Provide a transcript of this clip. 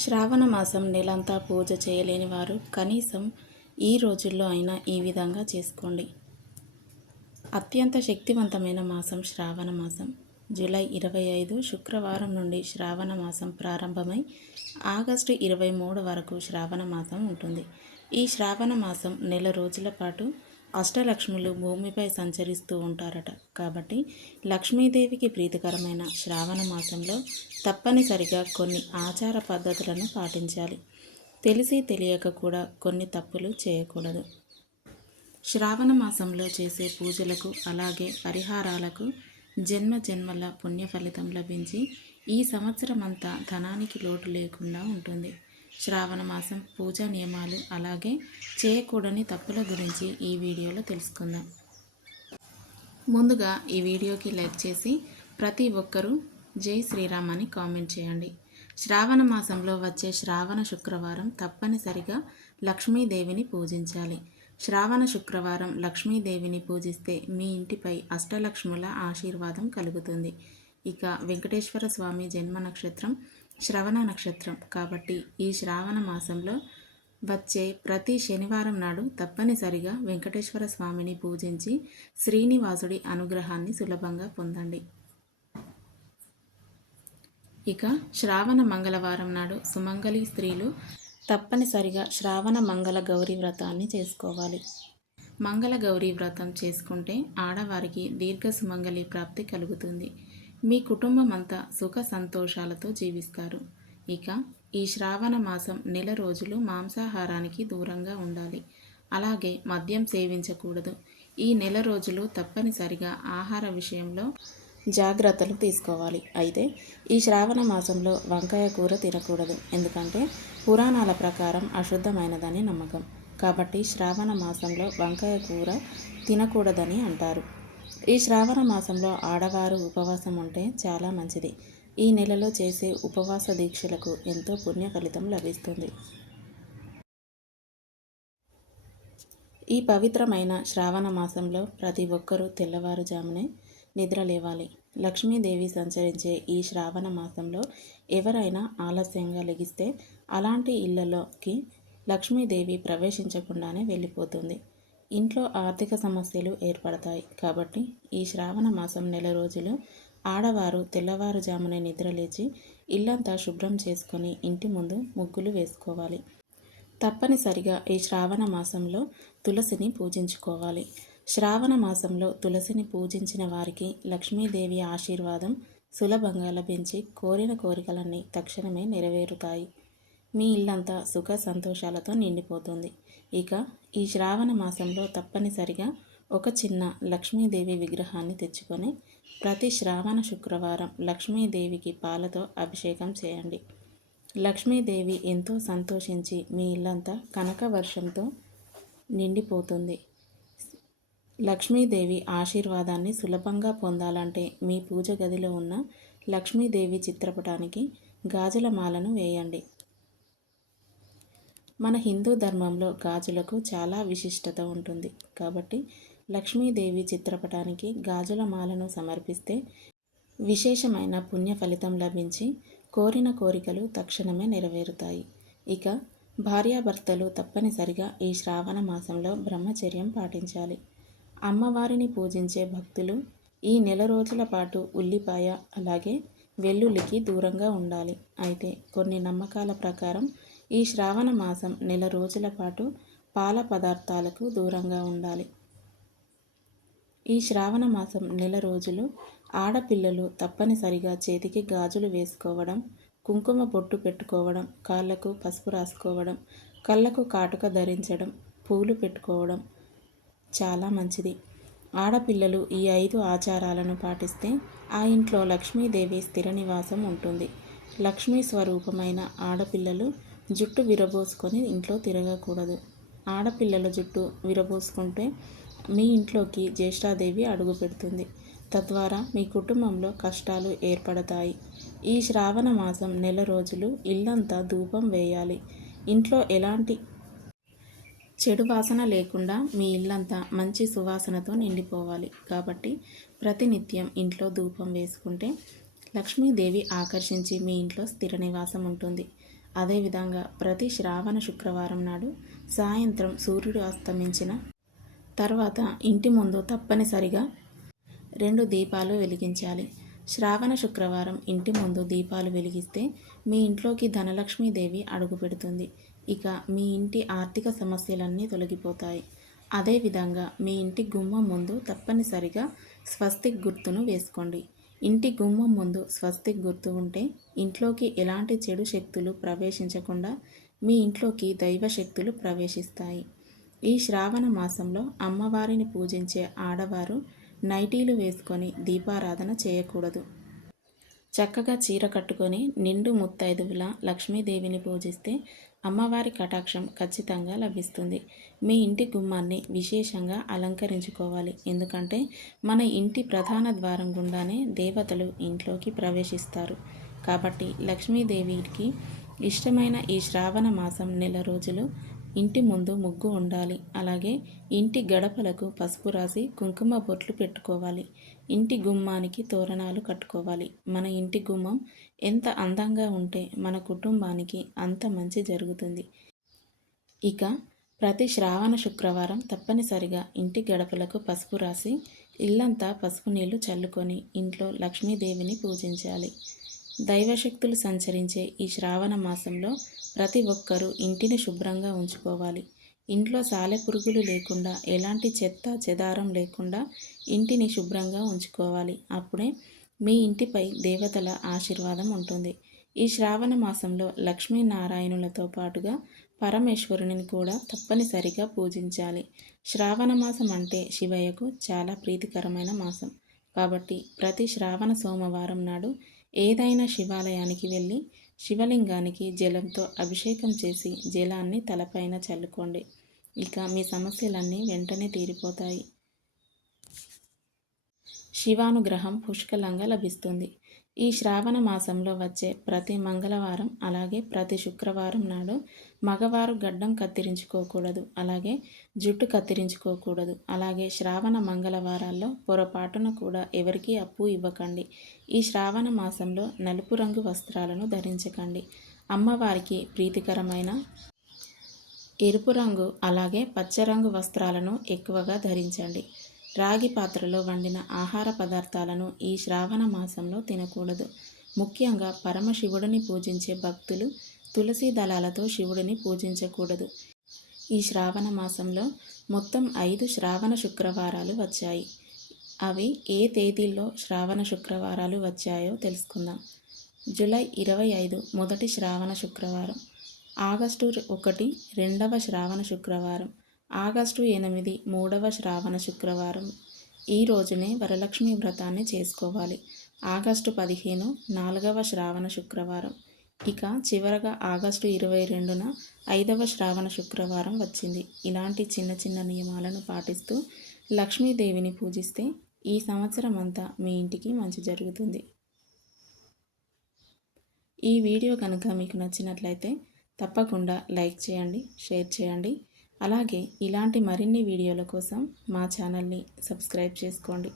శ్రావణ మాసం నెలంతా పూజ చేయలేని వారు కనీసం ఈ రోజుల్లో అయినా ఈ విధంగా చేసుకోండి. అత్యంత శక్తివంతమైన మాసం శ్రావణ మాసం. జూలై 25 శుక్రవారం నుండి శ్రావణ మాసం ప్రారంభమై ఆగస్టు 23 వరకు శ్రావణ మాసం ఉంటుంది. ఈ శ్రావణ మాసం నెల రోజుల పాటు అష్టలక్ష్ములు భూమిపై సంచరిస్తూ ఉంటారట. కాబట్టి లక్ష్మీదేవికి ప్రీతికరమైన శ్రావణ మాసంలో తప్పనిసరిగా కొన్ని ఆచార పద్ధతులను పాటించాలి. తెలిసి తెలియక కూడా కొన్ని తప్పులు చేయకూడదు. శ్రావణ మాసంలో చేసే పూజలకు అలాగే పరిహారాలకు జన్మ జన్మల పుణ్య ఫలితం లభించి ఈ సంవత్సరం అంతా ధనానికి లోటు లేకుండా ఉంటుంది. శ్రావణ మాసం పూజా నియమాలు అలాగే చేయకూడని తప్పుల గురించి ఈ వీడియోలో తెలుసుకుందాం. ముందుగా ఈ వీడియోకి లైక్ చేసి ప్రతి ఒక్కరూ జై శ్రీరామ్ అని కామెంట్ చేయండి. శ్రావణ మాసంలో వచ్చే శ్రావణ శుక్రవారం తప్పనిసరిగా లక్ష్మీదేవిని పూజించాలి. శ్రావణ శుక్రవారం లక్ష్మీదేవిని పూజిస్తే మీ ఇంటిపై అష్టలక్ష్ముల ఆశీర్వాదం కలుగుతుంది. ఇక వెంకటేశ్వర స్వామి జన్మ నక్షత్రం శ్రవణ నక్షత్రం కాబట్టి ఈ శ్రావణ మాసంలో వచ్చే ప్రతి శనివారం నాడు తప్పనిసరిగా వెంకటేశ్వర స్వామిని పూజించి శ్రీనివాసుడి అనుగ్రహాన్ని సులభంగా పొందండి. ఇక శ్రావణ మంగళవారం నాడు సుమంగళి స్త్రీలు తప్పనిసరిగా శ్రావణ మంగళ గౌరీ వ్రతాన్ని చేసుకోవాలి. మంగళ గౌరీ వ్రతం చేసుకుంటే ఆడవారికి దీర్ఘ సుమంగళి ప్రాప్తి కలుగుతుంది. మీ కుటుంబం అంతా సుఖ సంతోషాలతో జీవిస్తారు. ఇక ఈ శ్రావణ మాసం నెల రోజులు మాంసాహారానికి దూరంగా ఉండాలి. అలాగే మద్యం సేవించకూడదు. ఈ నెల రోజులు తప్పనిసరిగా ఆహార విషయంలో జాగ్రత్తలు తీసుకోవాలి. అయితే ఈ శ్రావణ మాసంలో వంకాయ కూర తినకూడదు. ఎందుకంటే పురాణాల ప్రకారం అశుద్ధమైనదని నమ్మకం. కాబట్టి శ్రావణ మాసంలో వంకాయ కూర తినకూడదని అంటారు. ఈ శ్రావణ మాసంలో ఆడవారు ఉపవాసం ఉంటే చాలా మంచిది. ఈ నెలలో చేసే ఉపవాస దీక్షలకు ఎంతో పుణ్య ఫలితం లభిస్తుంది. ఈ పవిత్రమైన శ్రావణ మాసంలో ప్రతి ఒక్కరూ తెల్లవారుజామునే నిద్ర లేవాలి. లక్ష్మీదేవి సంచరించే ఈ శ్రావణ మాసంలో ఎవరైనా ఆలస్యంగా లెగిస్తే అలాంటి ఇళ్లలోకి లక్ష్మీదేవి ప్రవేశించకుండానే వెళ్ళిపోతుంది. ఇంట్లో ఆర్థిక సమస్యలు ఏర్పడతాయి. కాబట్టి ఈ శ్రావణ మాసం నెల రోజులు ఆడవారు తెల్లవారుజామునే నిద్రలేచి ఇల్లంతా శుభ్రం చేసుకొని ఇంటి ముందు ముగ్గులు వేసుకోవాలి. తప్పనిసరిగా ఈ శ్రావణ మాసంలో తులసిని పూజించుకోవాలి. శ్రావణ మాసంలో తులసిని పూజించిన వారికి లక్ష్మీదేవి ఆశీర్వాదం సులభంగా లభించి కోరిన కోరికలన్నీ తక్షణమే నెరవేరుతాయి. మీ ఇల్లంతా సుఖ సంతోషాలతో నిండిపోతుంది. ఇక ఈ శ్రావణ మాసంలో తప్పనిసరిగా ఒక చిన్న లక్ష్మీదేవి విగ్రహాన్ని తెచ్చుకొని ప్రతి శ్రావణ శుక్రవారం లక్ష్మీదేవికి పాలతో అభిషేకం చేయండి. లక్ష్మీదేవి ఎంతో సంతోషించి మీ ఇల్లంతా కనక వర్షంతో నిండిపోతుంది. లక్ష్మీదేవి ఆశీర్వాదాన్ని సులభంగా పొందాలంటే మీ పూజ గదిలో ఉన్న లక్ష్మీదేవి చిత్రపటానికి గాజుల మాలను వేయండి. మన హిందూ ధర్మంలో గాజులకు చాలా విశిష్టత ఉంటుంది. కాబట్టి లక్ష్మీదేవి చిత్రపటానికి గాజుల మాలను సమర్పిస్తే విశేషమైన పుణ్య ఫలితం లభించి కోరిన కోరికలు తక్షణమే నెరవేరుతాయి. ఇక భార్యాభర్తలు తప్పనిసరిగా ఈ శ్రావణ మాసంలో బ్రహ్మచర్యం పాటించాలి. అమ్మవారిని పూజించే భక్తులు ఈ నెల రోజుల పాటు ఉల్లిపాయ అలాగే వెల్లుల్లికి దూరంగా ఉండాలి. అయితే కొన్ని నమ్మకాల ప్రకారం ఈ శ్రావణ మాసం నెల రోజుల పాటు పాల పదార్థాలకు దూరంగా ఉండాలి. ఈ శ్రావణ మాసం నెల రోజులు ఆడపిల్లలు తప్పనిసరిగా చేతికి గాజులు వేసుకోవడం, కుంకుమ బొట్టు పెట్టుకోవడం, కాళ్లకు పసుపు రాసుకోవడం, కళ్ళకు కాటుక ధరించడం, పూలు పెట్టుకోవడం చాలా మంచిది. ఆడపిల్లలు ఈ 5 ఆచారాలను పాటిస్తే ఆ ఇంట్లో లక్ష్మీదేవి స్థిర నివాసం ఉంటుంది. లక్ష్మీ స్వరూపమైన ఆడపిల్లలు జుట్టు విరబోసుకొని ఇంట్లో తిరగకూడదు. ఆడపిల్లల జుట్టు విరబోసుకుంటే మీ ఇంట్లోకి జ్యేష్ఠాదేవి అడుగు పెడుతుంది. తద్వారా మీ కుటుంబంలో కష్టాలు ఏర్పడతాయి. ఈ శ్రావణ మాసం నెల రోజులు ఇల్లంతా ధూపం వేయాలి. ఇంట్లో ఎలాంటి చెడు వాసన లేకుండా మీ ఇల్లంతా మంచి సువాసనతో నిండిపోవాలి. కాబట్టి ప్రతినిత్యం ఇంట్లో ధూపం వేసుకుంటే లక్ష్మీదేవి ఆకర్షించి మీ ఇంట్లో స్థిర నివాసం ఉంటుంది. అదేవిధంగా ప్రతి శ్రావణ శుక్రవారం నాడు సాయంత్రం సూర్యుడు అస్తమించిన తర్వాత ఇంటి ముందు తప్పనిసరిగా 2 దీపాలు వెలిగించాలి. శ్రావణ శుక్రవారం ఇంటి ముందు దీపాలు వెలిగిస్తే మీ ఇంట్లోకి ధనలక్ష్మీదేవి అడుగుపెడుతుంది. ఇక మీ ఇంటి ఆర్థిక సమస్యలన్నీ తొలగిపోతాయి. అదేవిధంగా మీ ఇంటి గుమ్మం ముందు తప్పనిసరిగా స్వస్తిక్ గుర్తును వేసుకోండి. ఇంటి గుమ్మం ముందు స్వస్తిక్ గుర్తు ఉంటే ఇంట్లోకి ఎలాంటి చెడు శక్తులు ప్రవేశించకుండా మీ ఇంట్లోకి దైవశక్తులు ప్రవేశిస్తాయి. ఈ శ్రావణ మాసంలో అమ్మవారిని పూజించే ఆడవారు నైటీలు వేసుకొని దీపారాధన చేయకూడదు. చక్కగా చీర కట్టుకొని నిండు ముత్తైదువులా లక్ష్మీదేవిని పూజిస్తే అమ్మవారి కటాక్షం ఖచ్చితంగా లభిస్తుంది. మీ ఇంటి గుమ్మాన్ని విశేషంగా అలంకరించుకోవాలి. ఎందుకంటే మన ఇంటి ప్రధాన ద్వారం గుండానే దేవతలు ఇంట్లోకి ప్రవేశిస్తారు. కాబట్టి లక్ష్మీదేవికి ఇష్టమైన ఈ శ్రావణ మాసం నెల రోజులు ఇంటి ముందు ముగ్గు ఉండాలి. అలాగే ఇంటి గడపలకు పసుపు రాసి కుంకుమ బొట్లు పెట్టుకోవాలి. ఇంటి గుమ్మానికి తోరణాలు కట్టుకోవాలి. మన ఇంటి గుమ్మం ఎంత అందంగా ఉంటే మన కుటుంబానికి అంత మంచి జరుగుతుంది. ఇక ప్రతి శ్రావణ శుక్రవారం తప్పనిసరిగా ఇంటి గడపలకు పసుపు రాసి ఇల్లంతా పసుపు నీళ్లు చల్లుకొని ఇంట్లో లక్ష్మీదేవిని పూజించాలి. దైవశక్తులు సంచరించే ఈ శ్రావణ మాసంలో ప్రతి ఒక్కరూ ఇంటిని శుభ్రంగా ఉంచుకోవాలి. ఇంట్లో సాలెపురుగులు లేకుండా, ఎలాంటి చెత్త చెదారం లేకుండా ఇంటిని శుభ్రంగా ఉంచుకోవాలి. అప్పుడే మీ ఇంటిపై దేవతల ఆశీర్వాదం ఉంటుంది. ఈ శ్రావణ మాసంలో లక్ష్మీనారాయణులతో పాటుగా పరమేశ్వరుని కూడా తప్పనిసరిగా పూజించాలి. శ్రావణ మాసం అంటే శివయ్యకు చాలా ప్రీతికరమైన మాసం. కాబట్టి ప్రతి శ్రావణ సోమవారం నాడు ఏదైనా శివాలయానికి వెళ్ళి శివలింగానికి జలంతో అభిషేకం చేసి జలాన్ని తలపైన చల్లుకోండి. ఇక మీ సమస్యలన్నీ వెంటనే తీరిపోతాయి. శివానుగ్రహం పుష్కలంగా లభిస్తుంది. ఈ శ్రావణ మాసంలో వచ్చే ప్రతి మంగళవారం అలాగే ప్రతి శుక్రవారం నాడు మగవారు గడ్డం కత్తిరించుకోకూడదు. అలాగే జుట్టు కత్తిరించుకోకూడదు. అలాగే శ్రావణ మంగళవారాల్లో పొరపాటున కూడా ఎవరికీ అప్పు ఇవ్వకండి. ఈ శ్రావణ మాసంలో నలుపు రంగు వస్త్రాలను ధరించకండి. అమ్మవారికి ప్రీతికరమైన ఎరుపు రంగు అలాగే పచ్చరంగు వస్త్రాలను ఎక్కువగా ధరించండి. రాగి పాత్రలో వండిన ఆహార పదార్థాలను ఈ శ్రావణ మాసంలో తినకూడదు. ముఖ్యంగా పరమశివుడిని పూజించే భక్తులు తులసి దళాలతో శివుడిని పూజించకూడదు. ఈ శ్రావణ మాసంలో మొత్తం 5 శ్రావణ శుక్రవారాలు వచ్చాయి. అవి ఏ తేదీల్లో శ్రావణ శుక్రవారాలు వచ్చాయో తెలుసుకుందాం. జూలై 25 మొదటి శ్రావణ శుక్రవారం, ఆగస్టు 1 రెండవ శ్రావణ శుక్రవారం, ఆగస్టు 8 మూడవ శ్రావణ శుక్రవారం. ఈ రోజునే వరలక్ష్మి వ్రతాన్ని చేసుకోవాలి. ఆగస్టు 15 4వ శ్రావణ శుక్రవారం. ఇక చివరగా ఆగస్టు 22న 5వ శ్రావణ శుక్రవారం వచ్చింది. ఇలాంటి చిన్న చిన్న నియమాలను పాటిస్తూ లక్ష్మీదేవిని పూజిస్తే ఈ సంవత్సరం అంతా మీ ఇంటికి మంచి జరుగుతుంది. ఈ వీడియో కనుక మీకు నచ్చినట్లయితే తప్పకుండా లైక్ చేయండి, షేర్ చేయండి. అలాగే ఇలాంటి మరిన్ని వీడియోల కోసం మా ఛానల్ని సబ్స్క్రైబ్ చేసుకోండి.